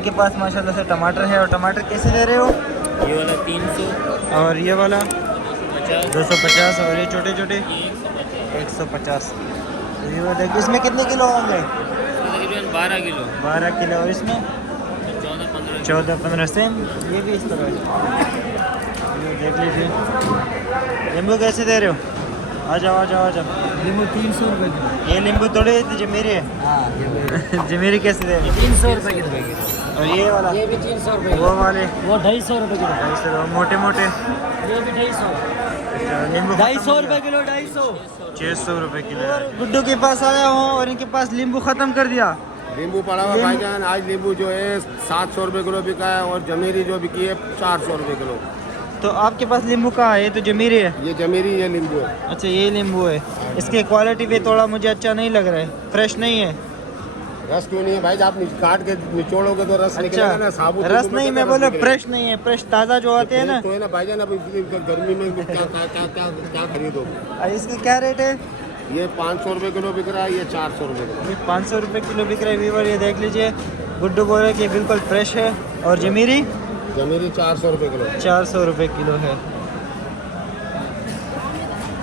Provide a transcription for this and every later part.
के पास माशाल्लाह से टमाटर है। और टमाटर कैसे दे रहे हो? ये वाला 300 और ये वाला 50 250 और ये छोटे छोटे 150। देखिए इसमें कितने किलो होंगे? तकरीबन 12 किलो 12 किलो। और इसमें 14-15 14-15 सेम। ये भी इस तरह है। ये देख लीजिए। नींबू कैसे दे रहे हो? आ जाओ आ जाओ आ जाओ। नींबू 300 रुपये किलो। ये नींबू थोड़े जमीरी है। हाँ जमीरी कैसे दे रहे हो? 300 रुपये किलो। और ये वाला? ये भी 300 रुपये वो वाले? वो 250 रुपये किलो। 250 मोटे मोटे? ये भी 250। नींबू 250 रुपये किलो 250। 600 रुपये किलो। गुड्डू के पास आया हूँ और इनके पास नींबू ख़त्म कर दिया। नींबू पड़ा हुआ भाईजान। आज नींबू जो है 700 रुपये किलो बिका है और जमीरी जो बिकी है 400 रुपये किलो। तो आपके पास नींबू कहाँ है? ये तो जमीरी है। ये जमीरी ये नींबू है। अच्छा ये नींबू है। इसकी क्वालिटी भी थोड़ा मुझे अच्छा नहीं लग रहा है, फ्रेश नहीं है। रस क्यों नहीं है भाई? आप काट के निचोड़ोगे तो रस निकलेगा ना। साबुत रस नहीं, मैं बोला फ्रेश नहीं है। फ्रेश ताज़ा जो आते हैं ना तो है ना भाईजान। अब गर्मी में क्या खरीदो? इसकी क्या रेट है? ये 500 रुपये किलो बिक रहा है। ये 400 रुपये किलो। ये 500 रुपये किलो बिक रहा है वीवर। ये देख लीजिए, गुड्डू बोल रहे कि बिल्कुल फ्रेश है। और जमीरी? जमीरी 400 रुपये किलो। 400 रुपये किलो है।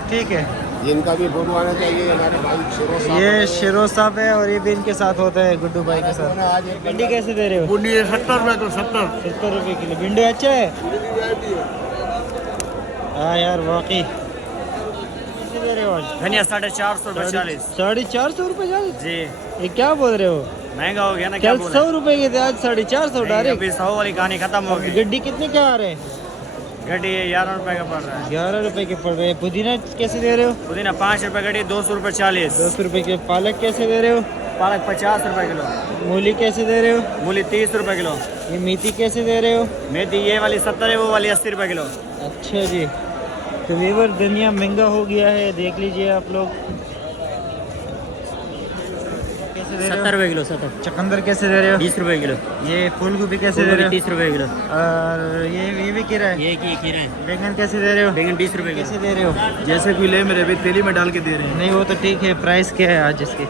ठीक है। जिनका भी फोटो आना चाहिए हमारे भाई शेरों साहब। ये शेरोज साहब है और ये भी इनके साथ होता है, गुड्डू भाई के साथ। आज एक भिंडी कैसे दे रहे हो? बूंदी 70 रुपये किलो। 70 रुपये किलो। भिंडी अच्छा है? हाँ यार वाकई। कैसे दे रहे हो आज? धनिया 450 रुपये 40। 450 रुपये 40? जी ये क्या बोल रहे हो? महंगा हो गया ना। क्या कल बोले? 100 रुपये के थे, आज 450 डायरेक्ट। अभी 100 वाली कहानी खत्म हो गई। गड्डी कितने के आ रहे हैं? गड्डी 11 रुपये का पड़ रहा है। 11 रुपये के पड़ रहे हैं। पुदीना कैसे दे रहे हो? पुदीना 5 रुपये गड्डी 200 रुपये 40। 10 रुपये के। पालक कैसे दे रहे हो? पालक 50 रुपये किलो। मूली कैसे दे रहे हो? मूली 30 रुपये किलो। ये मेथी कैसे दे रहे हो? मेथी ये वाली 70 है, वो वाली 80 रुपये किलो। अच्छा जी। तो वीवर धनिया महंगा हो गया है, देख लीजिए आप लोग। कैसे दे रहे 70 हो? रुपये किलो 70। चुकंदर कैसे दे रहे हो? 20 रुपये किलो। ये फूल गोभी कैसे दे रहे हो? 30 रुपये किलो। और ये भी खीरा है? ये की खीरा है। बैंगन कैसे दे रहे हो? बैंगन 20 रुपये कैसे किलो। दे रहे हो? जैसे कोई ले मेरे भी तेली में डाल के दे रहे हैं। नहीं वो तो ठीक है। प्राइस क्या है आज इसकी?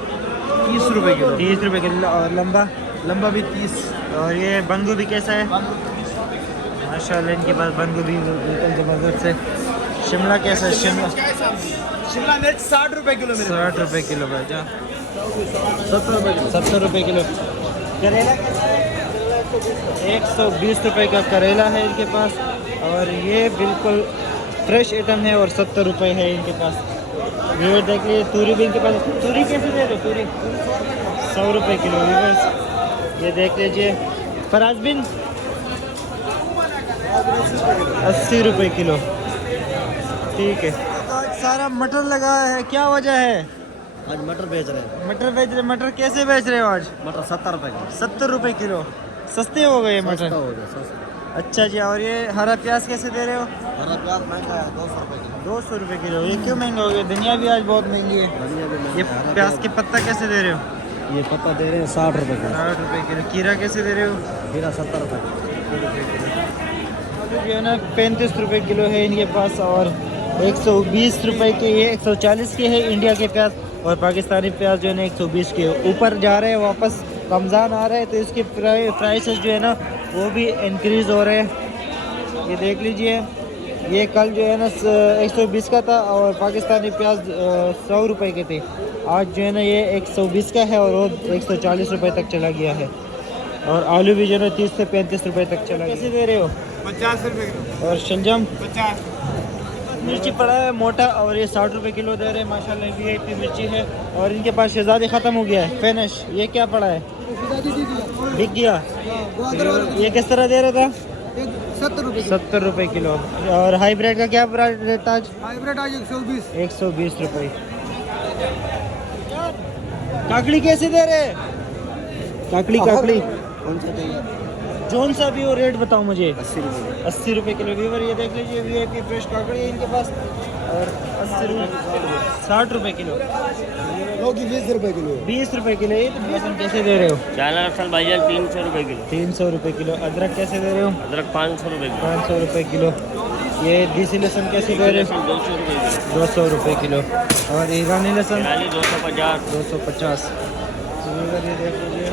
30 रुपये किलो। 30 रुपये किलो। और लंबा? लंबा भी 30। और ये बंद गोभी कैसा है? माशाल्लाह इनके पास बंद गोभी बिल्कुल ज़बरदस्त है। शिमला कैसा है? शिमला मिर्च 60 रुपये किलो। 60 रुपये किलो भाई जा। 70 रुपये किलो। 70 रुपये किलो। करेला कैसा है? 120 रुपये का करेला है इनके पास। और ये बिल्कुल फ्रेश आइटम है और 70 रुपये है इनके पास। ये देख लीजिए, तूरी भी इनके पास। तूरी कैसे दे रहे? तूरी 100 रुपये किलो व्यूअर्स। ये देख लीजिए। फराजबिन 80 रुपये किलो। ठीक है। आज सारा मटर लगाया है, क्या वजह है? आज मटर बेच रहे हैं। मटर बेच रहे? मटर कैसे बेच रहे हो आज? मटर 70 रुपये किलो। 70 रुपये किलो। सस्ते हो गए मटर। सस्ता हो गया सस्ता। अच्छा जी। और ये हरा प्याज कैसे दे रहे हो? हरा प्याज महंगा है 200 रुपये किलो। 200 रुपये किलो। ये क्यों महंगा हो गया? धनिया भी आज बहुत महंगी है। धनिया भी ये महंगा है। प्याज के पत्ता कैसे दे रहे हो? ये पत्ता दे रहे हैं 60 रुपये किलो। 60 रुपये किलो। खीरा कैसे दे रहे हो? खीरा 70 रुपये किलो। आलू जो है ना 35 रुपये किलो है इनके पास। और 120 रुपये के ये 140 के है इंडिया के प्याज। और पाकिस्तानी प्याज जो है ना 120 के ऊपर जा रहे हैं। वापस रमज़ान आ रहा है तो इसके प्राइसेस जो है ना वो भी इंक्रीज़ हो रहे हैं। ये देख लीजिए, ये कल जो है ना 120 का था और पाकिस्तानी प्याज 100 रुपये के थे। आज जो है ना ये 120 का है और वो 140 रुपये तक चला गया है। और आलू भी जो है ना 30 से 35 रुपये तक चला गया। कैसे दे रहे हो? 50 रुपये किलो। और शलजम 50। मिर्ची पड़ा है मोटा और ये 60 रुपये किलो दे रहे हैं। माशाल्लाह VIP मिर्ची है। और इनके पास शहजादी ख़त्म हो गया है, फिनिश। ये क्या पड़ा है? बिक गया। ये किस तरह दे रहा था? 70 रुपये। 70 रुपये किलो। और हाईब्रिड का क्या प्राइस रहता है आज? हाइब्रिड आज 120। 120 रुपये। काकड़ी कैसे दे रहे? काकड़ी कौन सा चाहिए? जोन सा भी हो रेट बताओ मुझे। 80 रुपये। 80 रुपये किलो। व्यूवर ये देख लीजिए, VIP फ्रेश काकड़ी है इनके पास। और 80 रुपये 60 रुपये किलो। लौकी 20 रुपये किलो। 20 रुपये किलो। ये तो लहसुन कैसे दे रहे हो? चाला लहसुन भाईजान 300 रुपये किलो। 300 रुपये किलो। अदरक कैसे दे रहे हो? अदरक 500 रुपये किलो। 500 रुपये किलो। ये देसी लहसुन कैसे दे रहे हो? 200 रुपये किलो। 200 रुपये किलो। और ईरानी लहसुन 250। 250। तो व्यूवर ये देख लीजिए,